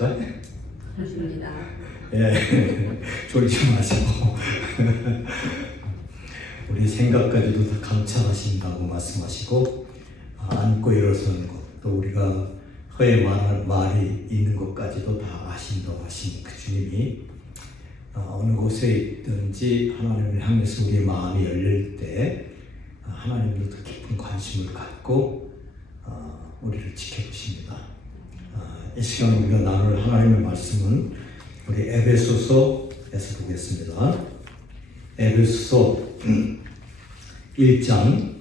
좋으십니까? 좋습니다. 예, 졸지 마시고 우리 생각까지도 다 감찰하신다고 말씀하시고 앉고 일어서는 것, 또 우리가 허에 말이 있는 것까지도 다 아신다고 하신 그 주님이 어느 곳에 있든지 하나님을 향해서 우리의 마음이 열릴 때 하나님도 더 깊은 관심을 갖고 우리를 지켜보십니다. 이 시간 우리가 나눌 하나님의 말씀은 우리 에베소서에서 보겠습니다. 에베소서 1장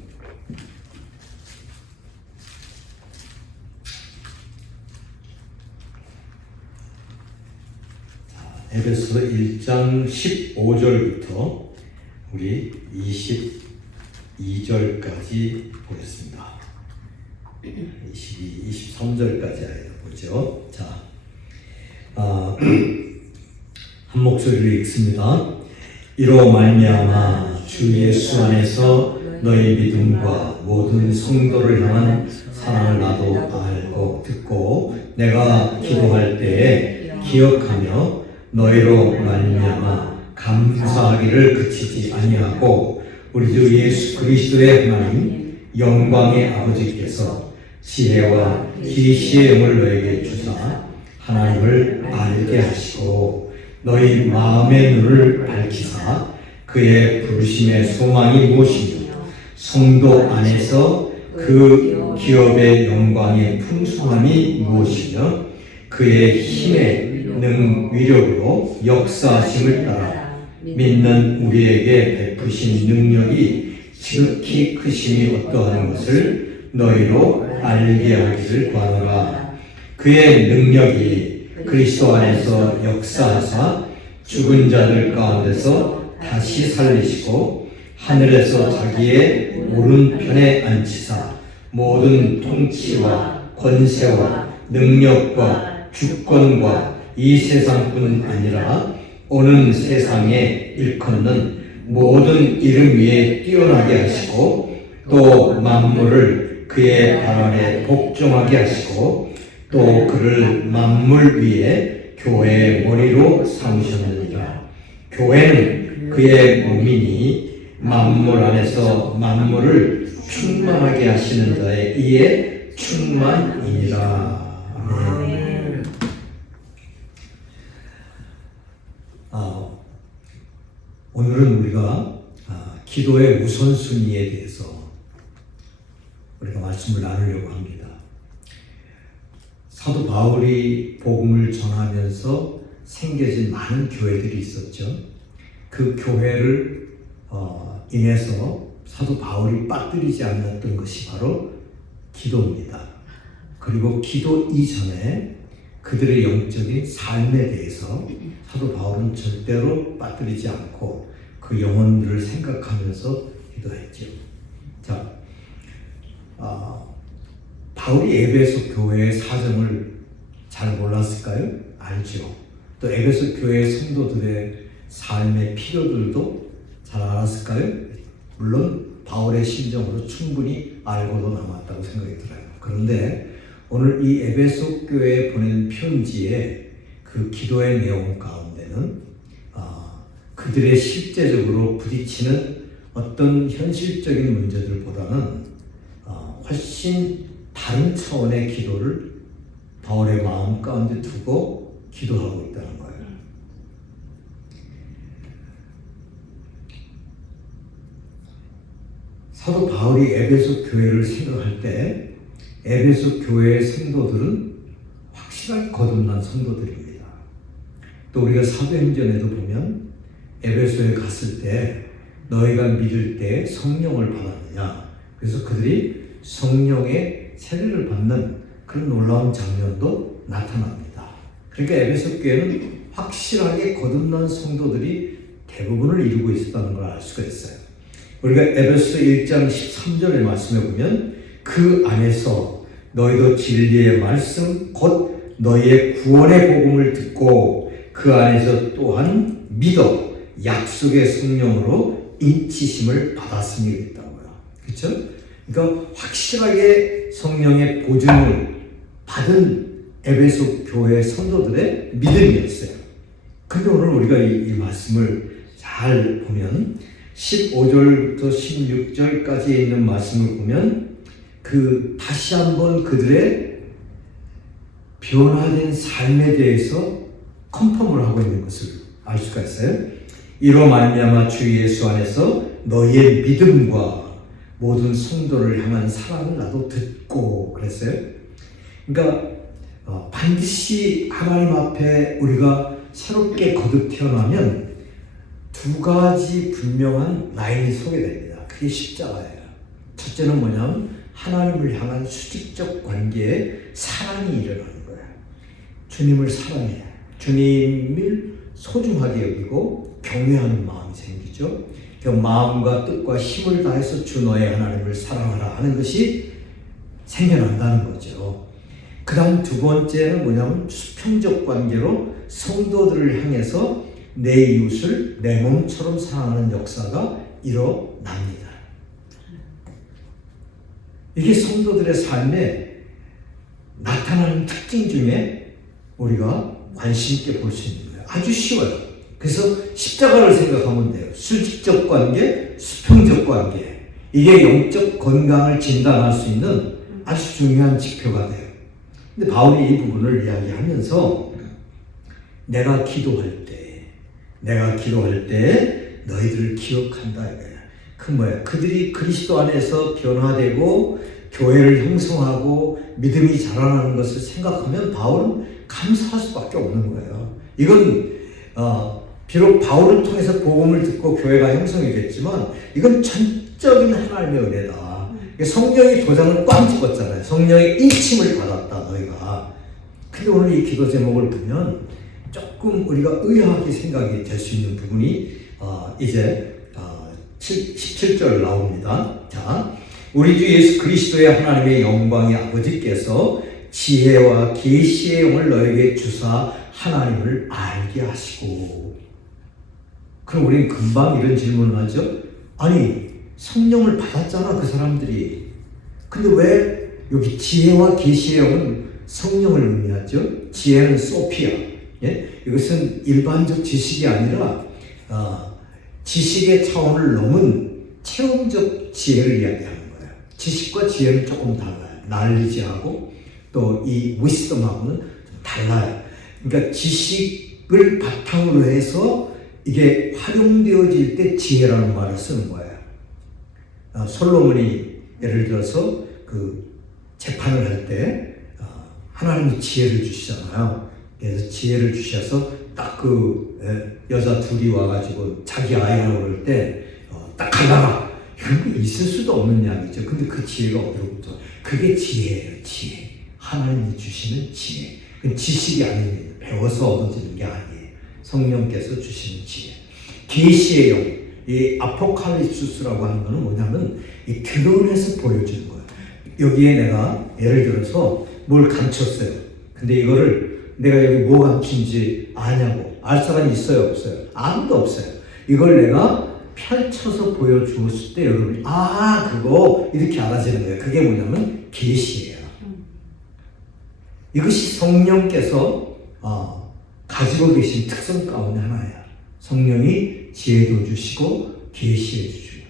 15절부터 우리 22절까지 보겠습니다. 23절까지 보죠. 자, 한 목소리로 읽습니다. 이로 말미암아 주 예수 안에서 너희 믿음과 모든 성도를 향한 사랑을 나도 알고 듣고 내가 기도할 때에 기억하며 너희로 말미암아 감사하기를 그치지 아니하고 우리 주 예수 그리스도의 하나님 영광의 아버지께서 지혜와 계시의 영을 너에게 주사 하나님을 알게 하시고 너희 마음의 눈을 밝히사 그의 부르심의 소망이 무엇이며 성도 안에서 그 기업의 영광의 풍성함이 무엇이며 그의 힘의 위력으로 역사하심을 따라 믿는 우리에게 베푸신 능력이 지극히 크심이 어떠한 것을 너희로 알게 하기를 구하노라. 그의 능력이 그리스도 안에서 역사하사 죽은 자들 가운데서 다시 살리시고 하늘에서 자기의 오른편에 앉히사 모든 통치와 권세와 능력과 주권과 이 세상뿐 아니라 오는 세상에 일컫는 모든 이름 위에 뛰어나게 하시고 또 만물을 그의 발 아래 복종하게 하시고 또 그를 만물 위에 교회의 머리로 삼으셨느니라. 교회는 그의 몸이니 만물 안에서 만물을 충만하게 하시는 자의 이에 충만이니라. 아멘. 오늘은 우리가 기도의 우선순위에 대해서 우리가 말씀을 나누려고 합니다. 사도 바울이 복음을 전하면서 생겨진 많은 교회들이 있었죠. 그 교회를 인해서 사도 바울이 빠뜨리지 않았던 것이 바로 기도입니다. 그리고 기도 이전에 그들의 영적인 삶에 대해서 사도 바울은 절대로 빠뜨리지 않고 그 영혼들을 생각하면서 기도했죠. 자, 바울이 에베소 교회의 사정을 잘 몰랐을까요? 알죠. 또 에베소 교회 성도들의 삶의 필요들도 잘 알았을까요? 물론 바울의 심정으로 충분히 알고도 남았다고 생각이 들어요. 그런데 오늘 이 에베소 교회에 보낸 편지의 그 기도의 내용 가운데는 그들의 실제적으로 부딪히는 어떤 현실적인 문제들보다는 훨씬 다른 차원의 기도를 바울의 마음 가운데 두고 기도하고 있다는 거예요. 사도 바울이 에베소 교회를 생각할 때 에베소 교회의 성도들은 확실하게 거듭난 성도들입니다. 또 우리가 사도행전에도 보면 에베소에 갔을 때 너희가 믿을 때 성령을 받았느냐, 그래서 그들이 성령의 세례를 받는 그런 놀라운 장면도 나타납니다. 그러니까 에베소 교회는 확실하게 거듭난 성도들이 대부분을 이루고 있었다는 걸 알 수가 있어요. 우리가 에베소 1장 13절의 말씀에 보면 그 안에서 너희도 진리의 말씀 곧 너희의 구원의 복음을 듣고 그 안에서 또한 믿어 약속의 성령으로 인치심을 받았으니 그랬다고요. 그렇죠? 그러니까 확실하게 성령의 보증을 받은 에베소 교회 성도들의 믿음이었어요. 근데 오늘 우리가 이 말씀을 잘 보면 15절부터 16절까지 있는 말씀을 보면 다시 한번 그들의 변화된 삶에 대해서 컨펌을 하고 있는 것을 알 수가 있어요. 이로 말미암아 주 예수 안에서 너희의 믿음과 모든 성도를 향한 사랑을 나도 듣고 그랬어요. 그러니까 반드시 하나님 앞에 우리가 새롭게 거듭 태어나면 두 가지 분명한 라인이 소개됩니다. 그게 십자가예요. 첫째는 뭐냐면 하나님을 향한 수직적 관계에 사랑이 일어나는 거예요. 주님을 사랑해, 주님을 소중하게 여기고 경외하는 마음이 생기죠. 그 마음과 뜻과 힘을 다해서 주 너의 하나님을 사랑하라 하는 것이 생겨난다는 거죠. 그 다음 두 번째는 뭐냐면 수평적 관계로 성도들을 향해서 내 이웃을 내 몸처럼 사랑하는 역사가 일어납니다. 이게 성도들의 삶에 나타나는 특징 중에 우리가 관심 있게 볼 수 있는 거예요. 아주 쉬워요. 그래서 십자가를 생각하면 돼요. 수직적 관계, 수평적 관계. 이게 영적 건강을 진단할 수 있는 아주 중요한 지표가 돼요. 근데 바울이 이 부분을 이야기하면서 내가 기도할 때 너희들을 기억한다 이거야. 그 뭐야? 그들이 그리스도 안에서 변화되고 교회를 형성하고 믿음이 자라나는 것을 생각하면 바울은 감사할 수밖에 없는 거예요. 이건 비록 바울을 통해서 복음을 듣고 교회가 형성이 됐지만 이건 전적인 하나님의 은혜다. 성령이 도장을 꽝 찍었잖아요. 성령의 인침을 받았다 너희가. 근데 오늘 이 기도 제목을 보면 조금 우리가 의아하게 생각이 될 수 있는 부분이 이제 17절 나옵니다. 자, 우리 주 예수 그리스도의 하나님의 영광의 아버지께서 지혜와 계시의 영을 너에게 주사 하나님을 알게 하시고. 그럼 우리는 금방 이런 질문을 하죠. 아니 성령을 받았잖아 그 사람들이. 근데 왜 여기 지혜와 계시의 영은 성령을 의미하죠? 지혜는 소피아. 예? 이것은 일반적 지식이 아니라 지식의 차원을 넘은 체험적 지혜를 이야기하는 거예요. 지식과 지혜는 조금 달라요. 날리지하고 또 이 위스덤하고는 좀 달라요. 그러니까 지식을 바탕으로 해서 이게 활용되어질 때 지혜라는 말을 쓰는 거예요. 솔로몬이 예를 들어서 그 재판을 할 때 하나님이 지혜를 주시잖아요. 그래서 지혜를 주셔서 딱 그 여자 둘이 와가지고 자기 아이라고 그럴 때 딱 갈라라. 이런 게 있을 수도 없는 이야기죠. 근데 그 지혜가 어디로부터? 그게 지혜예요. 지혜. 하나님이 주시는 지혜. 그건 지식이 아닙니다. 배워서 얻어지는 게 아니에요. 성령께서 주시는 지혜. 계시의 영. 이 아포칼립스라고 하는 거는 뭐냐면 이 드러내서 보여주는 거예요. 여기에 내가 예를 들어서 뭘 감췄어요. 근데 이거를 내가 여기 뭐 감춘지 아냐고. 알 사람이 있어요? 없어요? 아무도 없어요. 이걸 내가 펼쳐서 보여주었을 때 여러분이 그거 이렇게 알아지는 거예요. 그게 뭐냐면 계시예요. 이것이 성령께서 가지고 계신 특성 가운데 하나예요. 성령이 지혜도 주시고 계시해 주시고.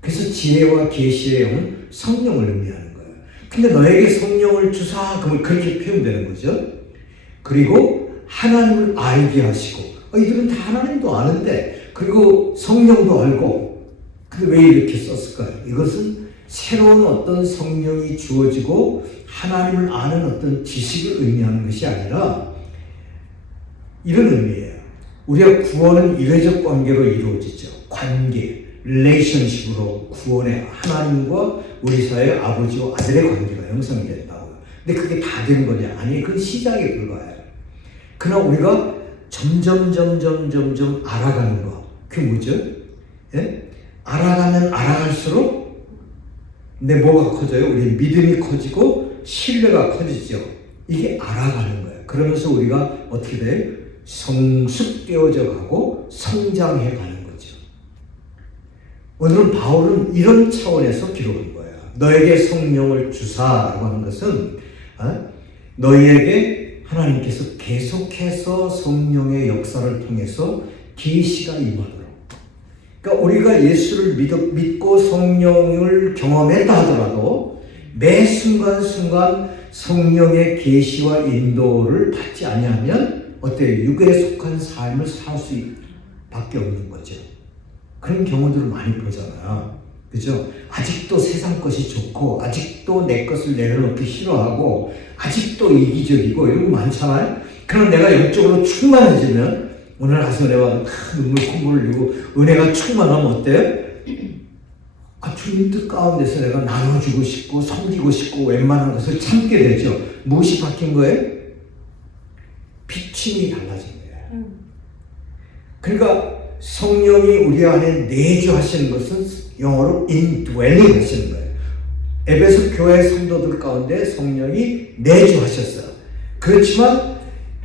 그래서 지혜와 계시의 영은 성령을 의미하는 거예요. 근데 너에게 성령을 주사 그러면 그렇게 표현되는 거죠. 그리고 하나님을 알게 하시고 이들은 다 하나님도 아는데 그리고 성령도 알고 근데 왜 이렇게 썼을까요? 이것은 새로운 어떤 성령이 주어지고 하나님을 아는 어떤 지식을 의미하는 것이 아니라 이런 의미예요. 우리가 구원은 일회적 관계로 이루어지죠. 관계, 릴레이션십으로 구원의 하나님과 우리 사이의 아버지와 아들의 관계가 형성이 된다고요. 근데 그게 다 된 거냐? 아니, 그건 시작에 불과해요. 그러나 우리가 점점 알아가는 거. 그게 뭐죠? 예? 알아가면 알아갈수록 내 뭐가 커져요? 우리 믿음이 커지고 신뢰가 커지죠. 이게 알아가는 거예요. 그러면서 우리가 어떻게 돼요? 성숙되어져 가고 성장해 가는 거죠. 오늘은 바울은 이런 차원에서 기록한 거예요. 너에게 성령을 주사라고 하는 것은 너희에게 하나님께서 계속해서 성령의 역사를 통해서 계시가 임하도록, 그러니까 우리가 예수를 믿고 성령을 경험했다 하더라도 매 순간순간 성령의 계시와 인도를 받지 아니하면 어때요? 육에 속한 삶을 살 수밖에 없는 거죠. 그런 경우들을 많이 보잖아요. 그죠? 아직도 세상 것이 좋고, 아직도 내 것을 내려놓기 싫어하고, 아직도 이기적이고, 이런 거 많잖아요? 그럼 내가 영적으로 충만해지면, 오늘 가서 내가 눈물 콧물을 흘리고, 은혜가 충만하면 어때요? 주님 뜻 가운데서 내가 나눠주고 싶고, 섬기고 싶고, 웬만한 것을 참게 되죠. 무엇이 바뀐 거예요? 비침이 달라진 거예요. 그러니까 성령이 우리 안에 내주하시는 것은 영어로 indwelling 하시는 거예요. 에베소 교회 성도들 가운데 성령이 내주하셨어요. 그렇지만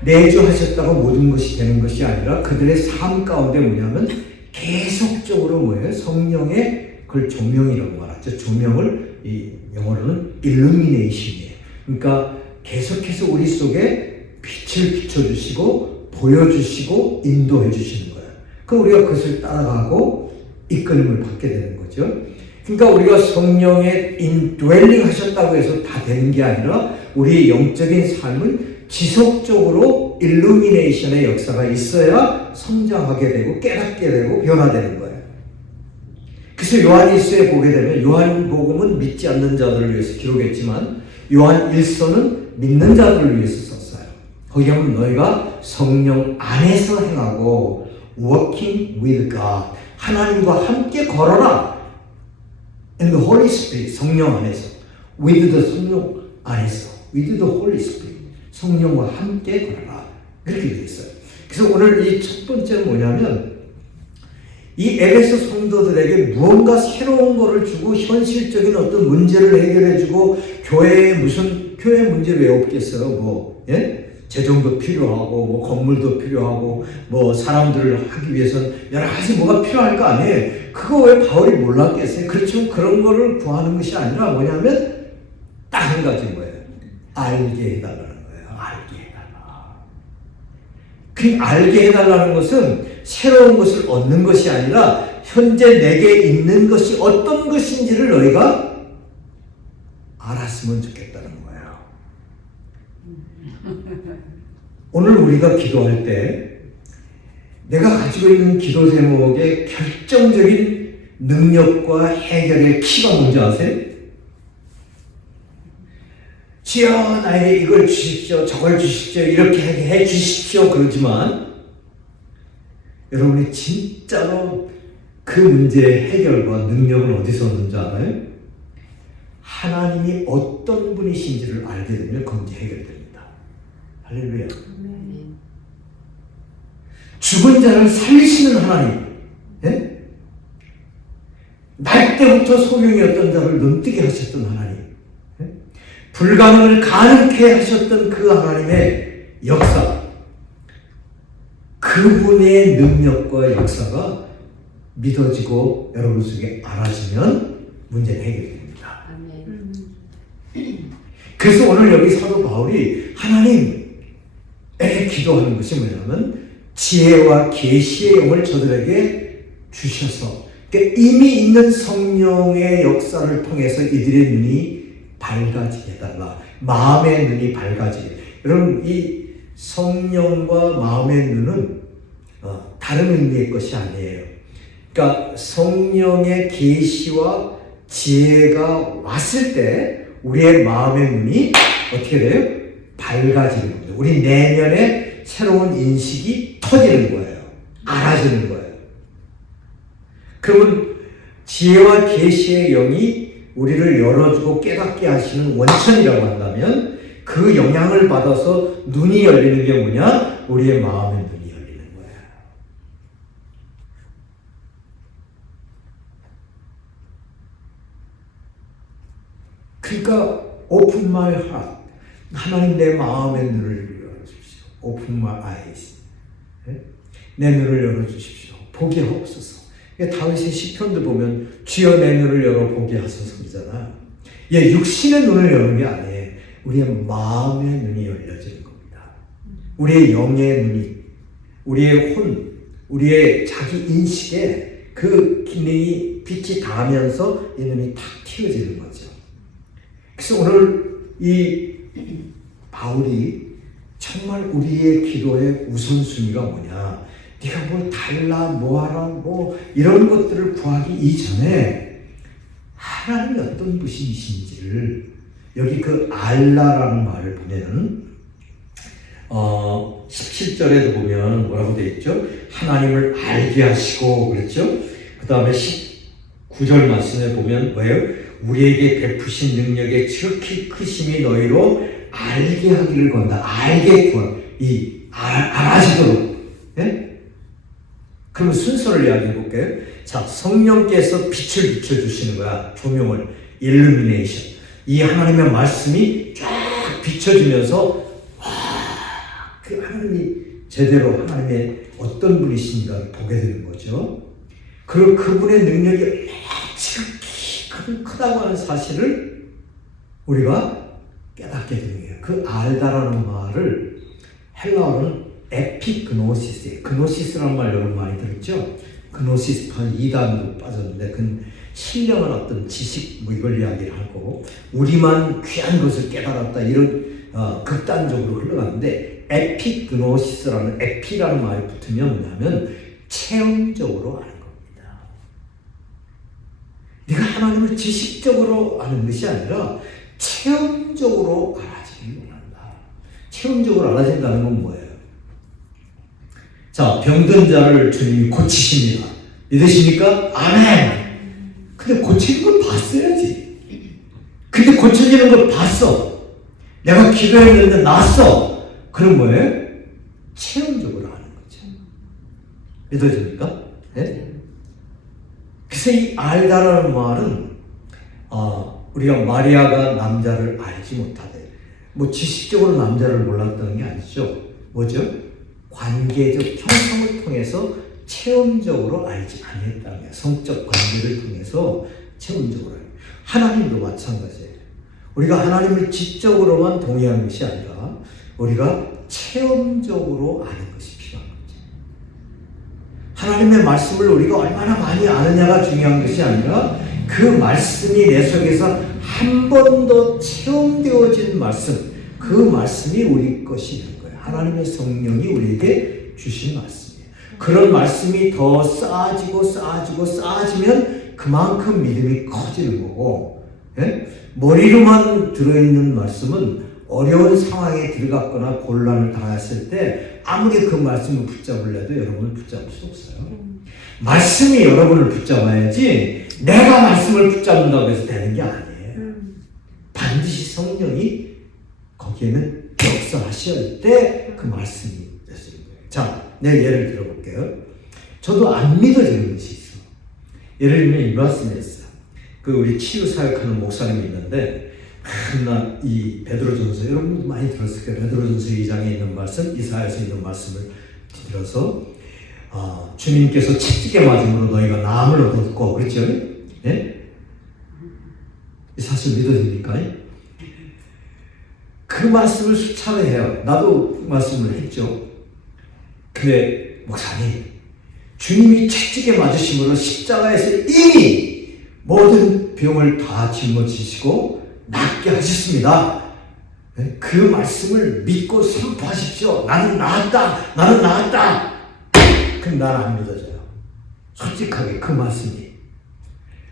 내주하셨다고 모든 것이 되는 것이 아니라 그들의 삶 가운데 뭐냐면 계속적으로 뭐예요? 성령의 그걸 조명이라고 말하죠. 조명을 이 영어로는 illumination이에요. 그러니까 계속해서 우리 속에 빛을 비춰주시고 보여주시고 인도해 주시는 거예요. 그럼 우리가 그것을 따라가고 이끌림을 받게 되는 거죠. 그러니까 우리가 성령의 indwelling 하셨다고 해서 다 되는 게 아니라 우리의 영적인 삶은 지속적으로 illumination의 역사가 있어야 성장하게 되고 깨닫게 되고 변화되는 거예요. 그래서 요한일서에 보게 되면 요한복음은 믿지 않는 자들을 위해서 기록했지만 요한일서는 믿는 자들을 위해서 썼어요. 거기 하면 너희가 성령 안에서 행하고 working with God, 하나님과 함께 걸어라. In the Holy Spirit, 성령 안에서. with the 성령 안에서. with the Holy Spirit, 성령과 함께 걸어라. 이렇게 되어 있어요. 그래서 오늘 이 첫 번째는 뭐냐면 이 에베소 성도들에게 무언가 새로운 거를 주고 현실적인 어떤 문제를 해결해주고 교회에 문제를 왜 없겠어요? 재정도 필요하고 건물도 필요하고 사람들을 하기 위해서는 여러 가지 뭐가 필요할 거 아니에요. 그거 왜 바울이 몰랐겠어요? 그렇죠. 그런 거를 구하는 것이 아니라 뭐냐면 딱 한 가지 뭐예요? 알게 해달라는 거예요. 알게 해달라. 그 알게 해달라는 것은 새로운 것을 얻는 것이 아니라 현재 내게 있는 것이 어떤 것인지를 너희가 알았으면 좋겠다는 거예요. 오늘 우리가 기도할 때 내가 가지고 있는 기도 제목의 결정적인 능력과 해결의 키가 뭔지 아세요? 주여 나에게 이걸 주십시오, 저걸 주십시오, 이렇게 해 주십시오 그러지만 여러분이 진짜로 그 문제의 해결과 능력은 어디서 얻는 줄 알아요? 하나님이 어떤 분이신지를 알게 되면 그 문제 해결됩니다. 할렐루야. 죽은 자를 살리시는 하나님, 예? 날 때부터 소경이었던 자를 눈뜨게 하셨던 하나님, 예? 불가능을 가능케 하셨던 그 하나님의 역사, 그분의 능력과 역사가 믿어지고 여러분 속에 알아지면 문제는 해결됩니다. 그래서 오늘 여기 사도 바울이 하나님에게 기도하는 것이 뭐냐면 지혜와 계시의 영을 저들에게 주셔서, 그러니까 이미 있는 성령의 역사를 통해서 이들의 눈이 밝아지게 해달라. 마음의 눈이 밝아지게. 여러분 이 성령과 마음의 눈은 다른 의미의 것이 아니에요. 그러니까 성령의 계시와 지혜가 왔을 때 우리의 마음의 눈이 어떻게 돼요? 밝아지는 겁니다. 우리 내면에 새로운 인식이 터지는 거예요. 알아지는 거예요. 그러면 지혜와 계시의 영이 우리를 열어주고 깨닫게 하시는 원천이라고 한다면 그 영향을 받아서 눈이 열리는 게 뭐냐? 우리의 마음의 눈이 열리는 거예요. 그러니까 open my heart, 하나님 내 마음의 눈을 열어주십시오. open my eyes, 내 눈을 열어주십시오. 보게 하옵소서. 다윗의 시편도 보면 주여 내 눈을 열어 보게 하소서 그러잖아. 육신의 눈을 여는 게 아니에요. 우리의 마음의 눈이 열려지는 겁니다. 우리의 영의 눈이, 우리의 혼, 우리의 자기 인식에 그 기능이 빛이 닿으면서 이 눈이 탁 튀어지는 거죠. 그래서 오늘 이 바울이 정말 우리의 기도의 우선순위가 뭐냐, 네가 뭘 달라, 뭐하라, 뭐 이런 것들을 구하기 이전에 하나님이 어떤 분이신지를, 여기 그 알라라는 말을 보면은 17절에도 보면 뭐라고 되어 있죠? 하나님을 알게 하시고, 그렇죠? 그 다음에 19절 말씀에 보면 뭐예요? 우리에게 베푸신 능력의 지극히 크심이 너희로 알게 하기를 건다. 알게 구하. 알아지도록. 예? 그러면 순서를 이야기해 볼게요. 자, 성령께서 빛을 비춰주시는 거야. 조명을. 일루미네이션. 이 하나님의 말씀이 쫙 비춰주면서 그 하나님이 제대로 하나님의 어떤 분이신가를 보게 되는 거죠. 그리고 그분의 능력이 얼마나 지극히 크다고 하는 사실을 우리가 깨닫게 되는 거예요. 그 알다라는 말을 헬라어로는 에피그노시스예요. 그노시스라는 말 여러분 많이 들었죠? 그노시스 한 2단도 빠졌는데 그 신령한 어떤 지식 뭐 이걸 이야기를 하고 우리만 귀한 것을 깨달았다 이런 극단적으로 흘러갔는데, 에피그노시스라는 에피라는 말이 붙으면 뭐냐면 체험적으로 아는 겁니다. 네가 하나님을 지식적으로 아는 것이 아니라 체험적으로 알아지길 원한다. 체험적으로 알아진다는 건 뭐예요? 자, 병든 자를 주님이 고치십니다. 믿으십니까? 아멘. 근데 고치는 걸 봤어야지. 근데 고쳐지는 걸 봤어. 내가 기도했는데 났어. 그럼 뭐예요? 체험적으로 하는 거죠. 믿어집니까? 네? 그래서 이 알다라는 말은 우리가 마리아가 남자를 알지 못하되, 뭐 지식적으로 남자를 몰랐다는 게 아니죠. 뭐죠? 관계적 형성을 통해서 체험적으로 알지 아니했다는 거예요. 성적 관계를 통해서 체험적으로. 하나님도 마찬가지예요. 우리가 하나님을 지적으로만 동의하는 것이 아니라 우리가 체험적으로 아는 것이 필요한 거죠. 하나님의 말씀을 우리가 얼마나 많이 아느냐가 중요한 것이 아니라 그 말씀이 내 속에서 한 번 더 체험되어진 말씀, 그 말씀이 우리 것이 되는 거예요. 하나님의 성령이 우리에게 주신 말씀이에요. 그런 말씀이 더 쌓아지면 그만큼 믿음이 커지는 거고, 예? 머리로만 들어있는 말씀은 어려운 상황에 들어갔거나 곤란을 당했을 때 아무리 그 말씀을 붙잡으려도 여러분을 붙잡을 수 없어요. 말씀이 여러분을 붙잡아야지 내가 말씀을 붙잡는다고 해서 되는 게 아니에요. 반드시 성령이 거기에는 역사하실 때 그 말씀이 되시는 거예요. 자, 내가 예를 들어볼게요. 저도 안 믿어지는 것이 있어. 예를 들면 이 말씀이었어요. 그 우리 치유 사역하는 목사님이 있는데 맨날 이 베드로전서, 여러분도 많이 들었을 거예요. 베드로전서 2장에 있는 말씀, 이사야서 있는 말씀을 들어서 주님께서 채찍에 맞음으로 너희가 나음을 얻었고, 그렇죠? 네? 사실 믿어집니까? 그 말씀을 수차례 해요. 나도 그 말씀을 했죠. 근데 목사님, 주님이 채찍에 맞으심으로 십자가에서 이미 모든 병을 다 짊어지시고 낫게 하셨습니다. 그 말씀을 믿고 선포하십시오. 나는 나았다. 나는 나았다. 그럼 나는 안 믿어져요. 솔직하게 그 말씀이.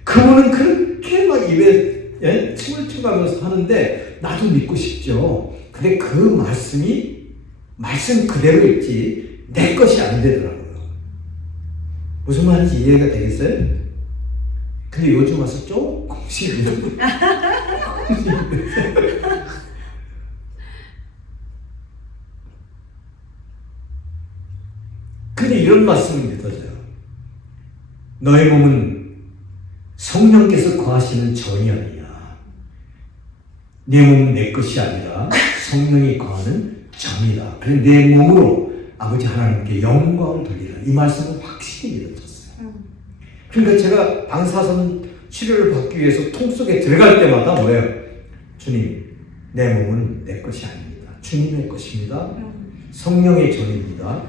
그분은 그렇게 막 입에 침을 튀어가면서 하는데 나도 믿고 싶죠. 근데 그 말씀이 말씀 그대로 있지 내 것이 안 되더라고요. 무슨 말인지 이해가 되겠어요? 근데 요즘 와서 조금씩 근데 이런 말씀이 믿어져요. 너의 몸은 성령께서 거하시는 전이 아니야. 내 몸은 내 것이 아니라 성령이 거하는 전이다. 그래서 내 몸으로 아버지 하나님께 영광을 돌리라. 이 말씀은 확실히 믿어졌어요. 그러니까 제가 방사선 치료를 받기 위해서 통 속에 들어갈 때마다 뭐예요? 주님, 내 몸은 내 것이 아닙니다. 주님의 것입니다. 성령의 전입니다.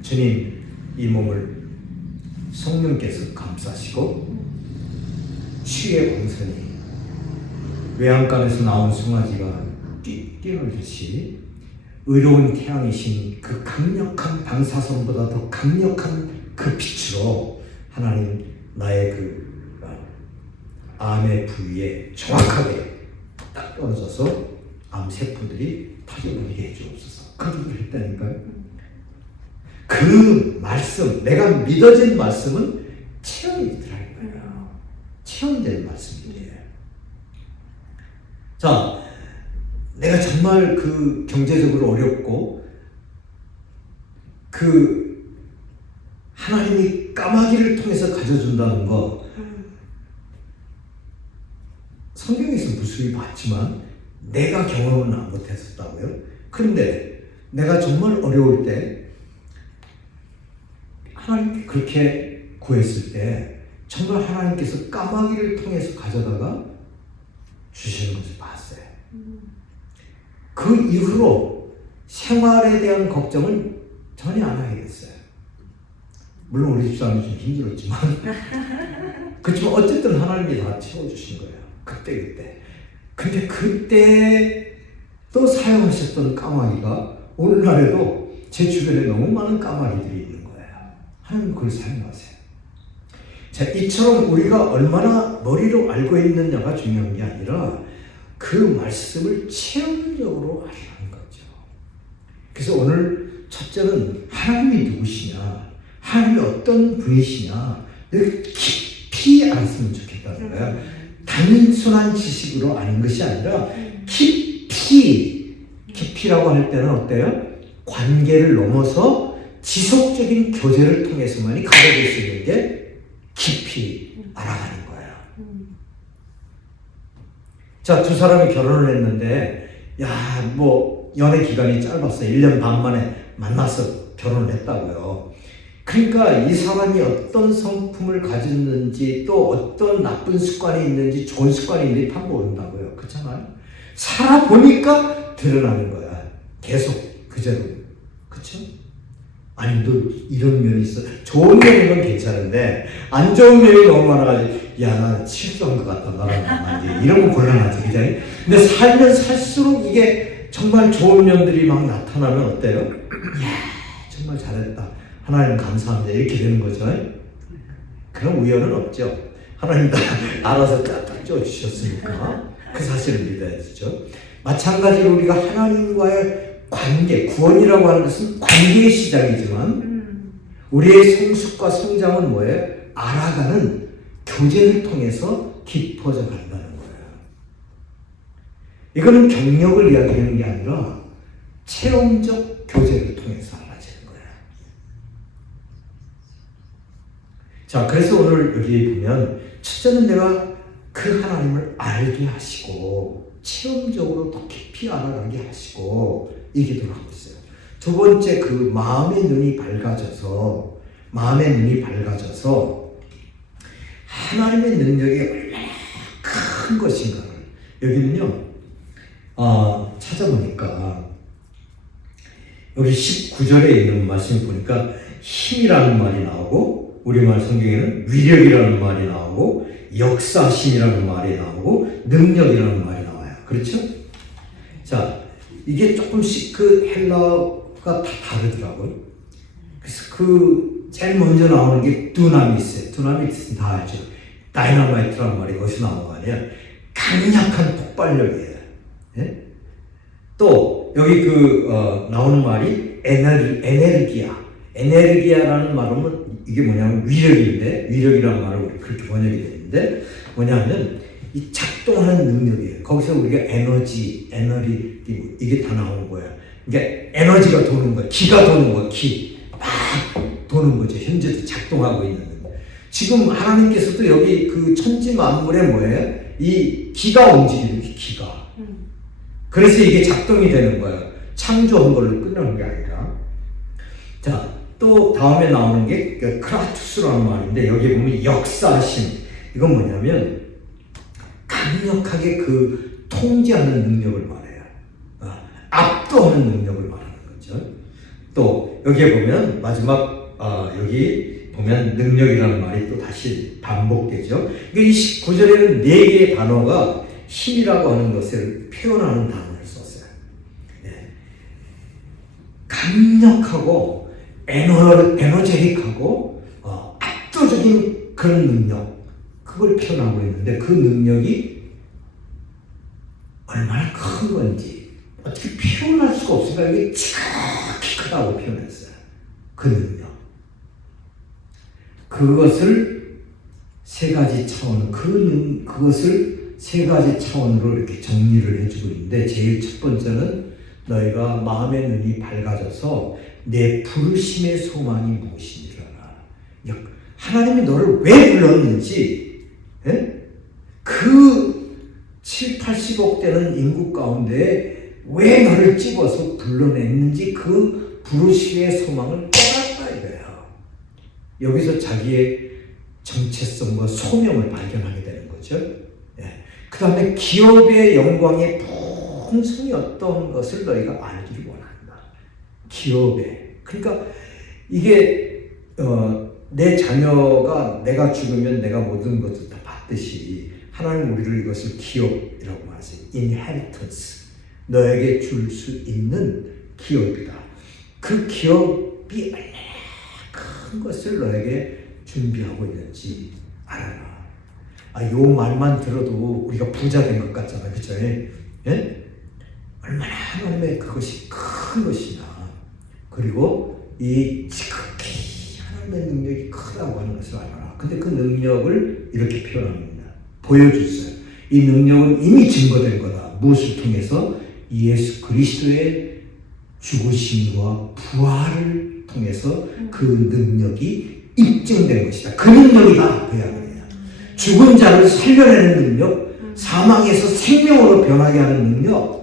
주님, 이 몸을 성령께서 감싸시고 취의 광선이 외양간에서 나온 송아지가 뛰놀듯이 의로운 태양이신 그 강력한 방사선보다 더 강력한 그 빛으로 하나님 나의 그 암의 부위에 정확하게 딱 떨어져서 암세포들이 터져버리게 해주옵소서. 그 기도를 했다니까요. 그 말씀, 내가 믿어진 말씀은 체험이 되더라는 거예요. 체험된 말씀이에요. 자, 내가 정말 그 경제적으로 어렵고 그 하나님이 까마귀를 통해서 가져준다는 거 성경에서 무수히 봤지만 내가 경험은 안 못했었다고요. 그런데 내가 정말 어려울 때 하나님께 그렇게 구했을 때 정말 하나님께서 까마귀를 통해서 가져다가 주시는 것을 봤어요. 그 이후로 생활에 대한 걱정은 전혀 안 하게 됐어요. 물론 우리 집사람이 좀 힘들었지만 그렇지만 어쨌든 하나님이 다 채워주신 거예요. 그때. 근데 그때 또 사용하셨던 까마귀가 오늘날에도 제 주변에 너무 많은 까마귀들이 있는 거예요. 하나님 그걸 사용하세요. 자, 이처럼 우리가 얼마나 머리로 알고 있느냐가 중요한 게 아니라 그 말씀을 체험적으로 알아가는 거죠. 그래서 오늘 첫째는 하나님이 누구시냐, 하나님이 어떤 분이시냐, 깊이 알았으면 좋겠다는 거예요. 단순한 지식으로 아는 것이 아니라 깊이라고 할 때는 어때요? 관계를 넘어서 지속적인 교제를 통해서만이 가져볼 수 있는 게 깊이 알아가는 거예요. 자, 두 사람이 결혼을 했는데 연애 기간이 짧았어요. 1년 반 만에 만나서 결혼을 했다고요. 그러니까 이 사람이 어떤 성품을 가졌는지 또 어떤 나쁜 습관이 있는지 좋은 습관이 있는지 다 모른다고요. 그렇잖아요. 살아보니까 드러나는 거야. 계속 그대로. 그렇죠? 아니 너 이런 면이 있어. 좋은 면이면 괜찮은데 안 좋은 면이 너무 많아가지고 나 실수한 것 같다. 나랑 이런 거 곤란하지. 그죠? 근데 살면 살수록 이게 정말 좋은 면들이 막 나타나면 어때요? 이야 정말 잘했다. 하나님 감사합니다. 이렇게 되는 거죠. 그런 우연은 없죠. 하나님 다 알아서 딱 쪄주셨으니까 그 사실을 믿어야 되죠. 마찬가지로 우리가 하나님과의 관계, 구원이라고 하는 것은 관계의 시작이지만 우리의 성숙과 성장은 뭐예요? 알아가는 교제를 통해서 깊어져 간다는 거예요. 이거는 경력을 이야기하는 게 아니라 체험적 교제를 통해서 알아지는 거예요. 자, 그래서 오늘 여기 보면 첫째는 내가 그 하나님을 알게 하시고 체험적으로 더 깊이 알아가게 하시고 이 기도를 하고 있어요. 두 번째, 그 마음의 눈이 밝아져서 하나님의 능력이 얼마나 큰 것인가를 여기는요 찾아보니까 여기 19절에 있는 말씀 보니까 힘이라는 말이 나오고 우리말 성경에는 위력이라는 말이 나오고 역사심이라는 말이 나오고 능력이라는 말이 나와요. 그렇죠? 자, 이게 조금씩 그 헬라어가 다 다르더라고요. 그래서 그 제일 먼저 나오는 게 두나미스예요. 두나미스는 다 알죠. 다이너마이트라는 말이 거기서 나온 거 아니에요. 강력한 폭발력이에요. 예? 또 여기 나오는 말이 에네르기아라는 말은 이게 뭐냐면 위력인데, 위력이라는 말은 그렇게 번역이 되는데 뭐냐면 이 작동하는 능력이에요. 거기서 우리가 에너지 이게 다 나오는 거예요. 그러니까 에너지가 도는 거예요. 기가 도는 거예요. 막 도는 거죠. 현재도 작동하고 있는 거예요. 지금 하나님께서도 여기 그 천지 만물에 뭐예요? 이 기가 움직이는 기가. 그래서 이게 작동이 되는 거예요. 창조한 걸로 끝나는 게 아니라. 자, 또 다음에 나오는 게 크라투스라는 말인데 여기 보면 역사심. 이건 뭐냐면 강력하게 그 통제하는 능력을 말해요. 압도하는 능력을 말하는 거죠. 또 여기에 보면 마지막 여기 보면 능력이라는 말이 또 다시 반복되죠. 이 19절에는 4개의 단어가 힘이라고 하는 것을 표현하는 단어를 썼어요. 네. 강력하고 에너제틱하고 압도적인 그런 능력, 그걸 표현하고 있는데 그 능력이 얼마나 큰 건지 어떻게 표현할 수가 없으니까 이게 지극히 크다고 표현했어요. 그 능력. 그것을 세 가지 차원, 그것을 세 가지 차원으로 이렇게 정리를 해주고 있는데, 제일 첫 번째는 너희가 마음의 눈이 밝아져서 내 부르심의 소망이 무엇이니라. 하나님이 너를 왜 불렀는지, 그 7, 80억 되는 인구 가운데 왜 너를 집어서 불러냈는지 그 부르심의 소망을 깨닫다 이거예요. 여기서 자기의 정체성과 소명을 발견하게 되는 거죠. 그 다음에 기업의 영광의 풍성이 어떤 것을 너희가 알기를 원한다. 기업의. 그러니까 이게 내 자녀가 내가 죽으면 내가 모든 것을 다 받듯이 하나님 우리를 이것을 기업이라고 말하세요. inheritance. 너에게 줄 수 있는 기업이다. 그 기업이 얼마나 큰 것을 너에게 준비하고 있는지 알아라. 요 말만 들어도 우리가 부자 된 것 같잖아요. 그죠? 예? 얼마나 하나님의 그것이 큰 것이냐. 그리고 이 지극히 하나님의 능력이 크다고 하는 것을 알아라. 근데 그 능력을 이렇게 표현합니다. 보여주세요. 이 능력은 이미 증거된 거다. 무엇을 통해서? 예수 그리스도의 죽으심과 부활을 통해서 그 능력이 입증된 것이다. 그 능력이다. 그 이야기예요. 죽은 자를 살려내는 능력, 사망에서 생명으로 변하게 하는 능력,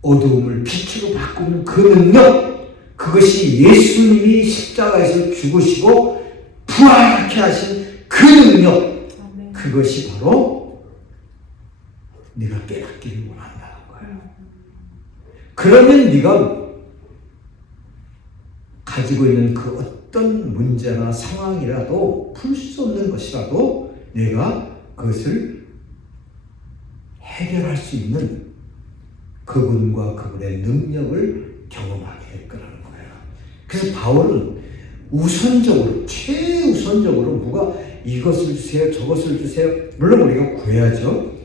어두움을 빛으로 바꾸는 그 능력, 그것이 예수님이 십자가에서 죽으시고 부활케 하신 그 능력, 그것이 바로 네가 깨닫기를 원한다는 거예요. 그러면 네가 가지고 있는 그 어떤 문제나 상황이라도 풀 수 없는 것이라도 내가 그것을 해결할 수 있는 그분과 그분의 능력을 경험하게 될 거라는 거예요. 그래서 바울은 우선적으로, 최우선적으로 누가 이것을 주세요, 저것을 주세요. 물론 우리가 구해야죠.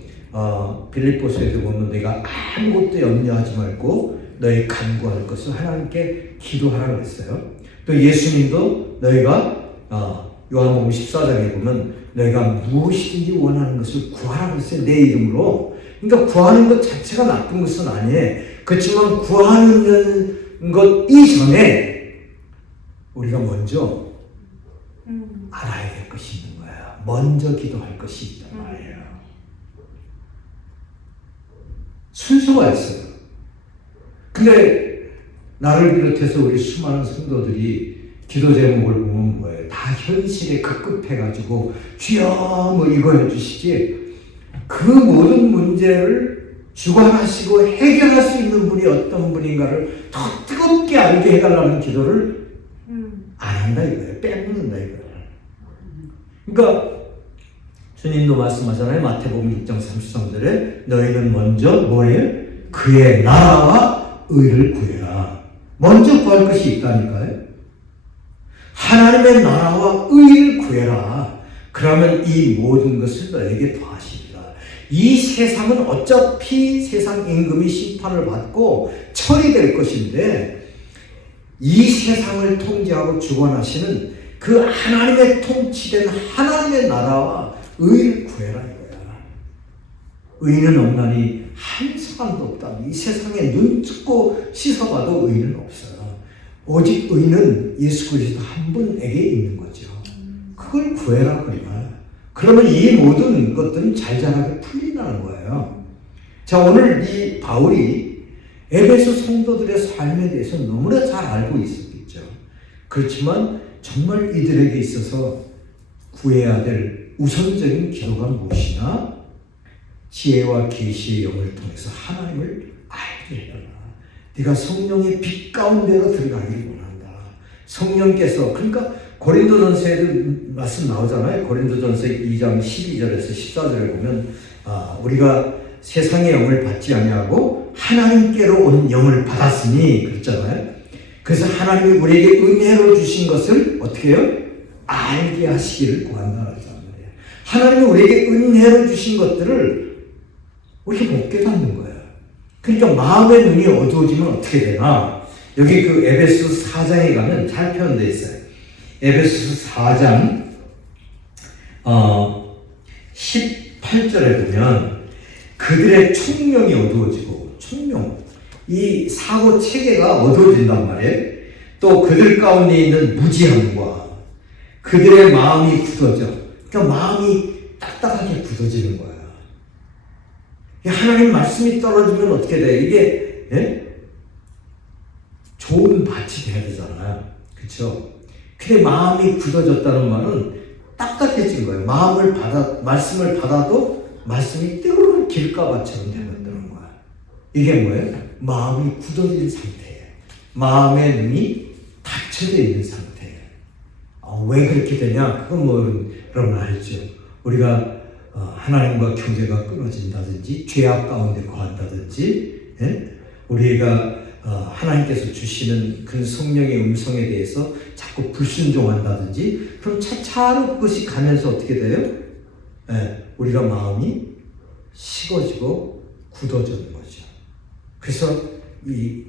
빌립보서에도 보면 내가 아무것도 염려하지 말고 너희 간구할 것을 하나님께 기도하라고 했어요. 또 예수님도 너희가 요한복음 14장에 보면 너희가 무엇이든지 원하는 것을 구하라고 했어요. 내 이름으로. 그러니까 구하는 것 자체가 나쁜 것은 아니에요. 그렇지만 구하는 것 이전에 우리가 먼저 알아야 될 것이 있는 거예요. 먼저 기도할 것이 있단 말이에요. 순서가 있어요. 근데 나를 비롯해서 우리 수많은 성도들이 기도 제목을 보면 뭐예요? 다 현실에 급급해가지고 주여 뭐 이거 해주시지, 그 모든 문제를 주관하시고 해결할 수 있는 분이 어떤 분인가를 더 뜨겁게 알게 해달라는 기도를 안 한다 이거예요. 빼먹는다 이거예요. 그러니까 주님도 말씀하잖아요. 마태복음 6장 33절에 너희는 먼저 뭐예요? 그의 나라와 의를 구해라. 먼저 구할 것이 있다니까요. 하나님의 나라와 의를 구해라. 그러면 이 모든 것을 너에게 더하시리라. 이 세상은 어차피 세상 임금이 심판을 받고 처리될 것인데, 이 세상을 통제하고 주관하시는 그 하나님의 통치된 하나님의 나라와 의를 구해라 이거야. 의는 없나니 한 사람도 없다. 이 세상에 눈 찍고 씻어봐도 의는 없어요. 오직 의는 예수 그리스도 한 분에게 있는 거죠. 그걸 구해라 그러나. 그러면 이 모든 것들은 잘잘하게 풀린다는 거예요. 자, 오늘 이 바울이 에베소 성도들의 삶에 대해서 너무나 잘 알고 있었겠죠. 그렇지만 정말 이들에게 있어서 구해야 될 우선적인 기도가 무엇이냐? 지혜와 계시의 영을 통해서 하나님을 알게 해라. 네가 성령의 빛 가운데로 들어가기를 원한다. 성령께서, 그러니까 고린도전서에도 말씀 나오잖아요. 고린도전서 2장 12절에서 14절에 보면 우리가 세상의 영을 받지 아니하고 하나님께로 온 영을 받았으니 그랬잖아요. 그래서 하나님이 우리에게 은혜로 주신 것을 어떻게 해요? 알게 하시기를 구한다 그랬단 말이에요. 하나님이 우리에게 은혜로 주신 것들을 우리가 못 깨닫는 거예요. 그러니까 마음의 눈이 어두워지면 어떻게 되나? 여기 그 에베소 4장에 가면 잘 표현되어 있어요. 에베소 4장 18절에 보면 그들의 총명이 어두워지고, 총명, 이 사고 체계가 어두워진단 말이에요. 또 그들 가운데 있는 무지함과 그들의 마음이 굳어져. 그러니까 마음이 딱딱하게 굳어지는 거야. 하나님 말씀이 떨어지면 어떻게 돼? 이게 좋은 밭이 돼야 되잖아요. 그렇죠? 근데 마음이 굳어졌다는 말은 딱딱해진 거예요. 말씀을 받아도 말씀이 뜨거운 길가밭처럼 되었다는 거야. 이게 뭐예요? 마음이 굳어진 상태예요. 마음의 눈이 닫혀져 있는 상태예요. 왜 그렇게 되냐? 그건 뭐 여러분 알죠. 우리가 하나님과 교제가 끊어진다든지 죄악 가운데 거한다든지 우리가 하나님께서 주시는 그 성령의 음성에 대해서 자꾸 불순종한다든지 그럼 차차로 그것이 가면서 어떻게 돼요? 우리가 마음이 식어지고 굳어지는 거죠. 그래서 이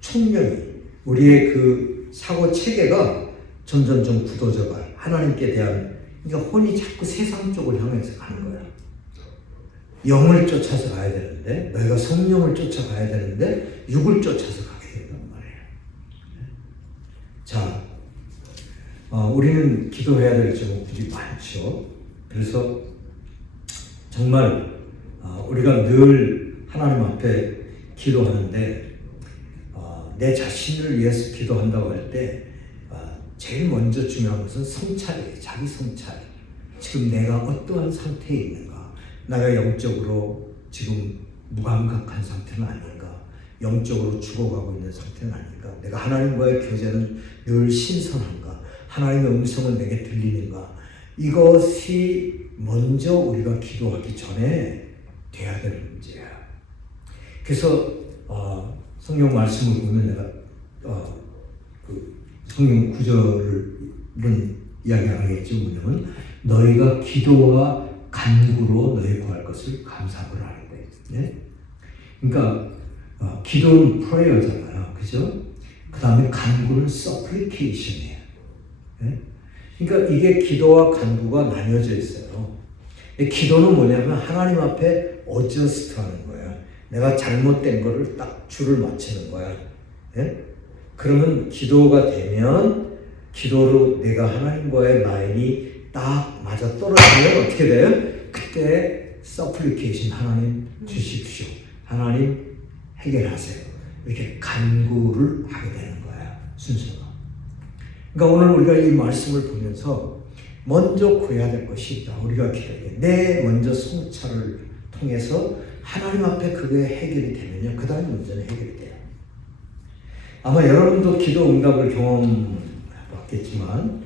총명이 우리의 그 사고 체계가 점점 좀 굳어져가요. 하나님께 대한, 그러니까 혼이 자꾸 세상 쪽을 향해서 가는 거예요. 영을 쫓아서 가야 되는데, 너희가 성령을 쫓아가야 되는데 육을 쫓아서 가게 된단 말이에요. 자, 우리는 기도해야 될 제목들이 많죠. 그래서 정말 우리가 늘 하나님 앞에 기도하는데 내 자신을 위해서 기도한다고 할 때 제일 먼저 중요한 것은 성찰이에요. 자기 성찰. 지금 내가 어떠한 상태에 있는가? 내가 영적으로 지금 무감각한 상태는 아닌가? 영적으로 죽어가고 있는 상태는 아닌가? 내가 하나님과의 교제는 늘 신선한가? 하나님의 음성은 내게 들리는가? 이것이 먼저 우리가 기도하기 전에 돼야 되는 문제야. 그래서 성경 말씀을 보면 내가 그 성경 구절을 이야기 안 하겠죠. 뭐냐면 너희가 기도와 간구로 너희 구할 것을 감사하라 하는 거예요. 네? 그러니까 기도는 prayer잖아요. 그죠? 그 다음에 간구는 supplication이에요. 네? 그러니까 이게 기도와 간구가 나뉘어져 있어요. 기도는 뭐냐면 하나님 앞에 어저스트 하는 거예요. 내가 잘못된 거를 딱 줄을 맞추는 거야. 네? 그러면 기도가 되면 기도로 내가 하나님과의 라인이 딱 맞아 떨어지면 어떻게 돼요? 그때 supplication, 하나님 주십시오. 하나님 해결하세요. 이렇게 간구를 하게 되는 거야. 순서가. 그러니까 오늘 우리가 이 말씀을 보면서 먼저 구해야 될 것이 있다. 우리가 기도해. 내 먼저 성찰을 통해서 하나님 앞에 그게 해결이 되면요. 그 다음에 문제는 해결이 돼요. 아마 여러분도 기도 응답을 경험해봤겠지만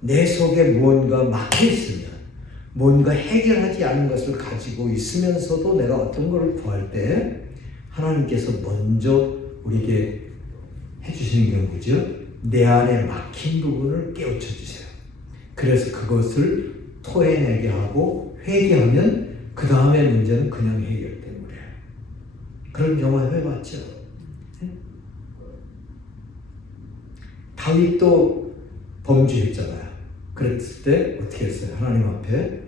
내 속에 무언가 막혀있으면 뭔가 해결하지 않은 것을 가지고 있으면서도 내가 어떤 것을 구할 때 하나님께서 먼저 우리에게 해주시는 경우죠. 내 안에 막힌 부분을 깨우쳐 주세요. 그래서 그것을 토해내게 하고 회개하면 그 다음에 문제는 그냥 해결되는 거예요. 그런 경험 해봤죠? 다윗도 범죄했잖아요. 그랬을 때 어떻게 했어요? 하나님 앞에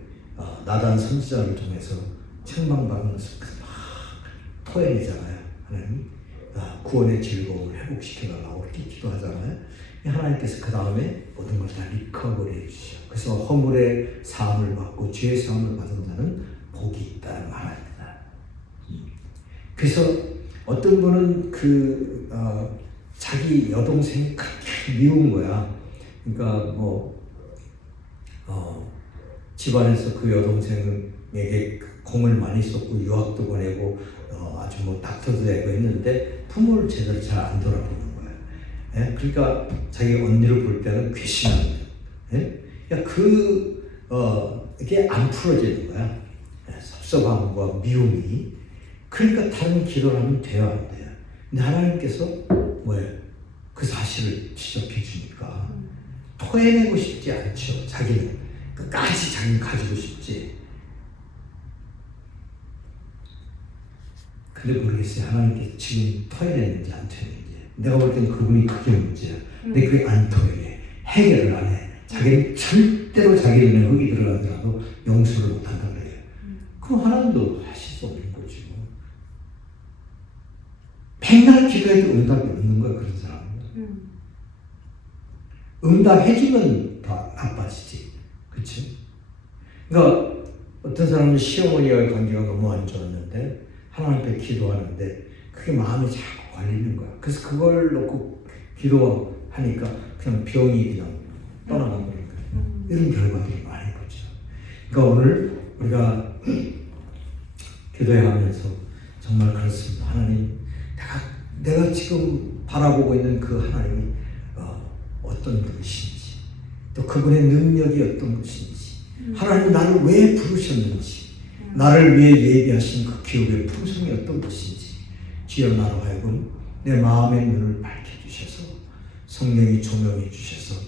나단 선지자를 통해서 책망받은 것을 막 토해내잖아요. 하나님 구원의 즐거움을 회복시켜달라고 이렇게 기도하잖아요. 하나님께서 그 다음에 모든 걸 다 리커버리 해주시죠. 그래서 허물의 사함을 받고 죄의 사함을 받은 자는 복이 있다는 말입니다. 그래서 어떤 분은 자기 여동생이 그렇게 미운 거야. 그러니까 집안에서 그 여동생에게 공을 많이 썼고 유학도 보내고 아주 뭐 닥터도 되고 했는데 부모를 제대로 잘 안 돌아보는 거예요. 예? 그러니까 자기 언니를 볼 때는 괘씸한 거예요. 예? 그러니까 이게 안 풀어지는 거야. 예? 섭섭함과 미움이. 그러니까 다른 기도를 하면 돼요, 안 돼요? 근데 하나님께서 뭐예요? 그 사실을 지적해 주니까 토해내고 싶지 않죠. 자기는 끝까지 자기는 가지고 싶지. 근데 모르겠어요. 하나님께 지금 토해냈는지 안 토해냈는지. 내가 볼 때는 그분이 그게 문제야. 근데 그게 안 토해내. 해결을 안 해. 자기는 절대로 자기 눈에 흙이 들어가더라도 용서를 못한다 그래요. 그럼 하나님도 하실 수 없는 거죠. 백날 기도해도 응답이 없는 거야, 그런 사람은. 응답해주면 더 나빠지지. 그치? 그러니까 어떤 사람은 시어머니와의 관계가 너무 안 좋았는데 하나님 앞에 기도하는데 그게 마음이 자꾸 걸리는 거야. 그래서 그걸 놓고 기도하니까 그냥 병이 그냥 떠나가 버린 거예요. 이런 결과들이 많이 보죠. 그러니까 오늘 우리가 기도해가면서 정말 그렇습니다. 하나님, 내가 지금 바라보고 있는 그 하나님이 어떤 분이신지, 또 그분의 능력이 어떤 것인지, 하나님 나를 왜 부르셨는지, 나를 위해 예비하신 그 기업의 풍성이 어떤 것인지, 주여 나로 하여금 내 마음의 눈을 밝혀주셔서 성령이 조명해 주셔서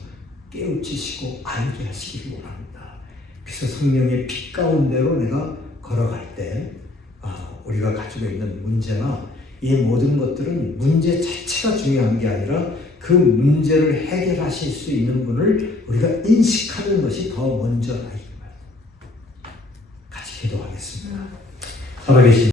깨우치시고 알게 하시기를 원합니다. 그래서 성령의 빛 가운데로 내가 걸어갈 때 우리가 가지고 있는 문제나 이 모든 것들은 문제 자체가 중요한 게 아니라 그 문제를 해결하실 수 있는 분을 우리가 인식하는 것이 더 먼저다. 같이 기도하겠습니다. 살아계신